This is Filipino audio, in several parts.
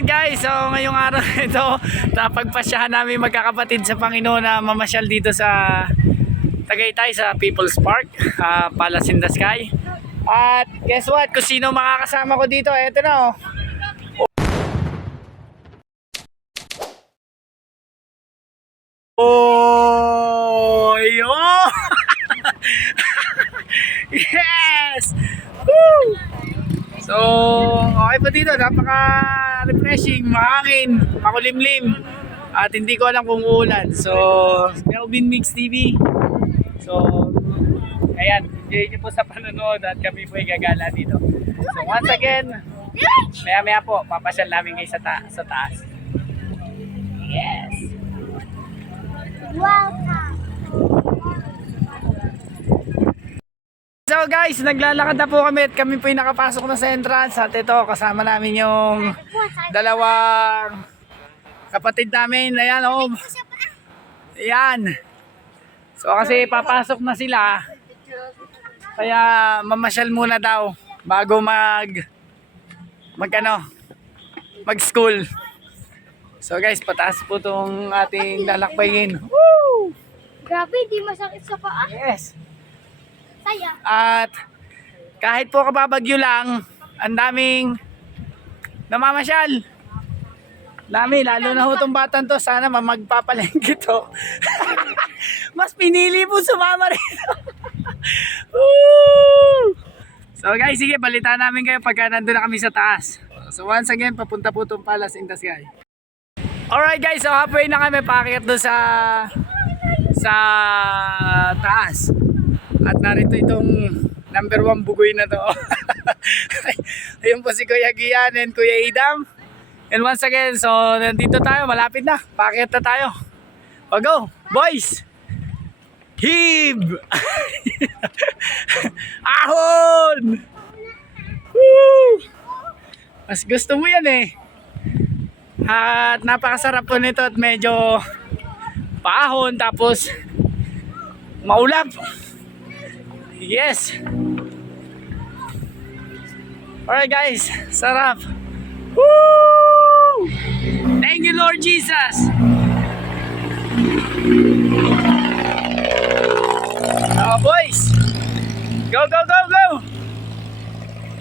Alright guys, so ngayong araw ito, napagpasyahan namin magkakapatid sa Panginoon na mamasyal dito sa Tagaytay sa People's Park, Palace in the Sky. At guess what, kung sino makakasama ko dito, eto na oh. Oh, yo! Yes! Woo! So, okay pa dito, napaka-refreshing, mahangin, makulimlim, at hindi ko alam kung uulan. So, Melvin Mix TV. So, ayan, enjoy nyo po sa panonood at kami po ay gagala dito. So, once again, maya-maya po, papasyal namin kayo sa taas. Yes! Welcome! So guys, naglalakad na po kami at kami po ay nakapasok na sa entrance. At ito, kasama namin yung dalawang kapatid namin. Ayan oh. Ayan. So kasi papasok na sila. Kaya mamasyal muna daw bago mag-school. So guys, pataas po itong ating lalakbayin. Woo! Grabe, di masakit sa paa. Yes. Saya. At kahit po kababagyo lang, ang daming namamasyal. Dami, lalo na ho itong batang to. Sana magpapalengke to. Mas pinili po sumama rito. So guys, sige, balitaan namin kayo pagka nandun na kami sa taas. So once again, papunta po itong Palace in the Sky. Alright guys, so halfway na kami paakyat doon sa taas. At narito itong number 1 bugoy na to. Ayun po si Kuya Gian and Kuya Idam. And once again, so nandito tayo, malapit na. Paakyat na tayo. O go, boys! Hib! Ahon! Woo! Mas gusto mo yan eh. At napakasarap po nito at medyo paahon tapos maulap. Yes. Alright guys, sarap. Woo! Thank you Lord Jesus. Boys, go go go go.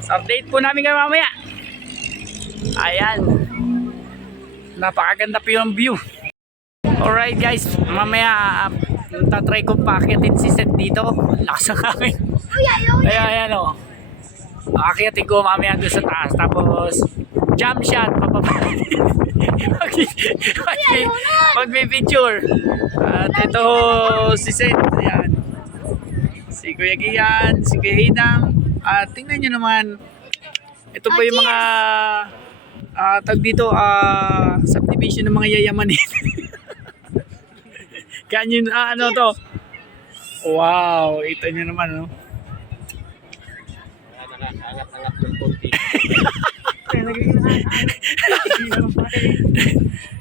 So update po namin kayo mamaya. Ayan, napakaganda po yung view. Alright guys, mamaya tatry kong paakyatin si Seth dito. Lakas ang akin. Ayan o. Paakyatin ko mamaya doon sa taas. Tapos jump shot. Magpipicture. At ito si Seth. Ayan. Si Kuya Gian, si Kuya Idam. At tingnan nyo naman. Ito po yung mga tag dito subdivision ng mga yayamanin. Kanyo ano to? Wow, ito nyo naman no. Angat-angat ng konti.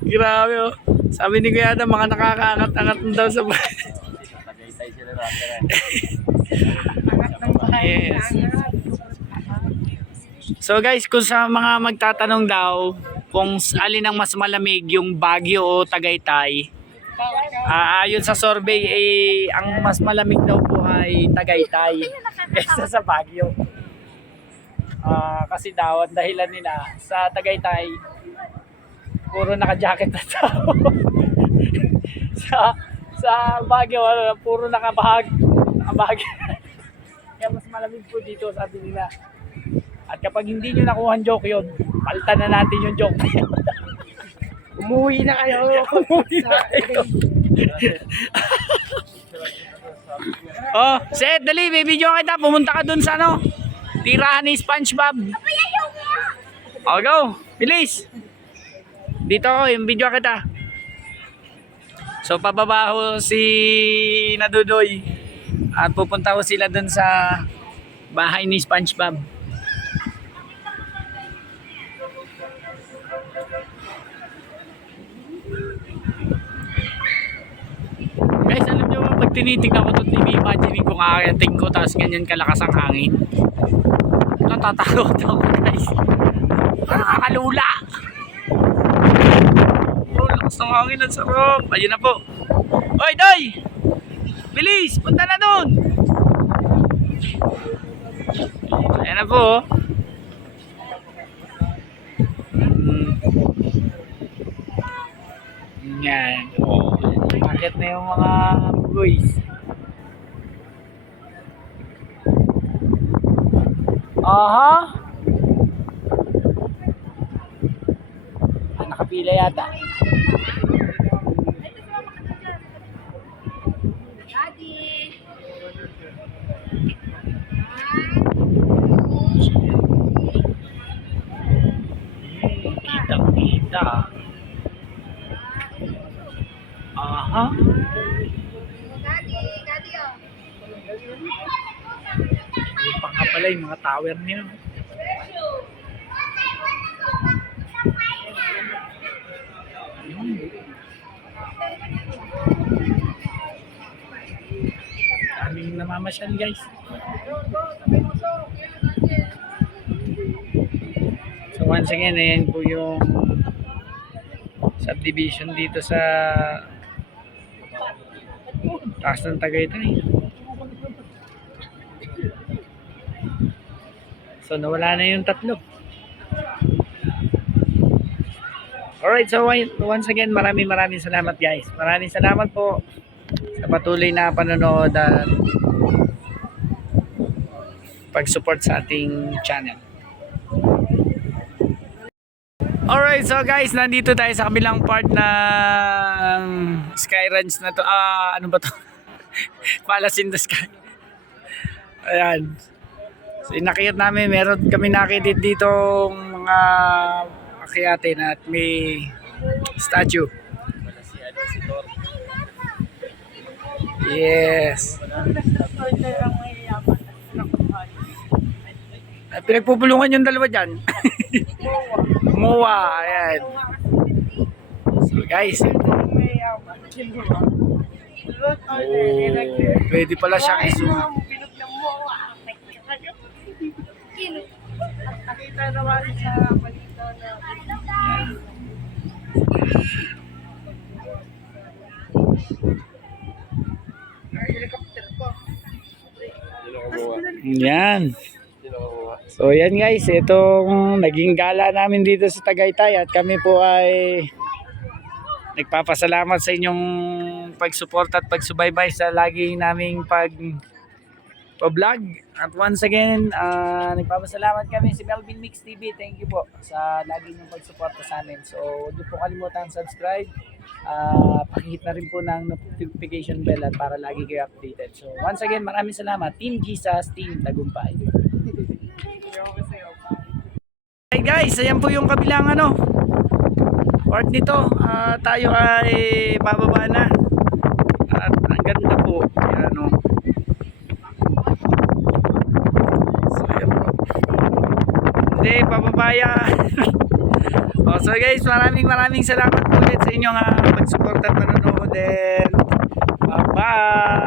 Grabe oh. Sabi ni Kuya Adam, mga nakakaangat-angat daw sa bahay. Yes. So guys, kung sa mga magtatanong daw kung alin ang mas malamig, yung Baguio o Tagaytay, ayon sa survey ang mas malamig daw po ay Tagaytay kaysa sa Baguio. Kasi daw ang dahilan nila sa Tagaytay puro naka-jacket na tao. sa Baguio puro nakabahag. Kaya mas malamig po dito, sabi nila. At kapag hindi nyo nakuha ang joke yun, palitan na natin yung joke. Umuwi na kayo. Oh, Seth, dali, bibidyo kita. Pumunta ka dun sa tirahan ni SpongeBob. Oh, go. Bilis. Dito ako, yung video kita. So, pababa ho si Nadudoy. At pupunta ko sila dun sa bahay ni SpongeBob. Guys, alam nyo ba, pag tinitignan ko itong TV, imagining ko kakayating ko tapos ganyan kalakas ang hangin. Natatakot ako guys. Nakakalula. ng hangin, ang sarap. Ayun na po. Hoy, Doy! Bilis! Punta na doon! Ayan na po. Yan. Bakit na yung mga boys? Aha! Nakapila yata. Kitang-kita. Aha. Yung pa nga pala yung mga tower niya. Yun. Daming namamasyal guys. So once again, ayan po yung subdivision dito sa taas ng Tagaytay. So nawala na yung tatlo. Alright, so once again, maraming salamat guys. Maraming salamat po sa patuloy na panonood at pag-support sa ating channel. Alright, so guys, nandito tayo sa kabilang part ng Sky Ranch na to. Ano ba to? Palace in the Sky. Ayan. So inakit namin, meron kami nakita dito mga akyatin at may statue. Yes. Pinagpupulungan yung dalawa dyan. Mowa, ayan. So guys, pwede pala siyang i-zoom. Nakita naman sa balito na helicopter po. Yan. So yan guys, itong naging gala namin dito sa Tagaytay at kami po ay nagpapasalamat sa inyong pag-support at pagsubaybay sa lagi naming pag-vlog. At once again, nagpapasalamat kami si Melvin Mix TV. Thank you po sa lagi niyong pagsuporta sa amin. So huwag niyo po kalimutan subscribe. Pakihit na rin po ng notification bell at para lagi kayo updated. So once again, maraming salamat. Team Jesus, Team Tagumpay. Hey guys, ayan po yung kabilang part nito. Tayo ay bababa na. At ang ganda po. Ayan, so ayan po. Hindi, bababaya. So guys, maraming salamat po ulit sa inyong pag-support at panonood. Bye bye.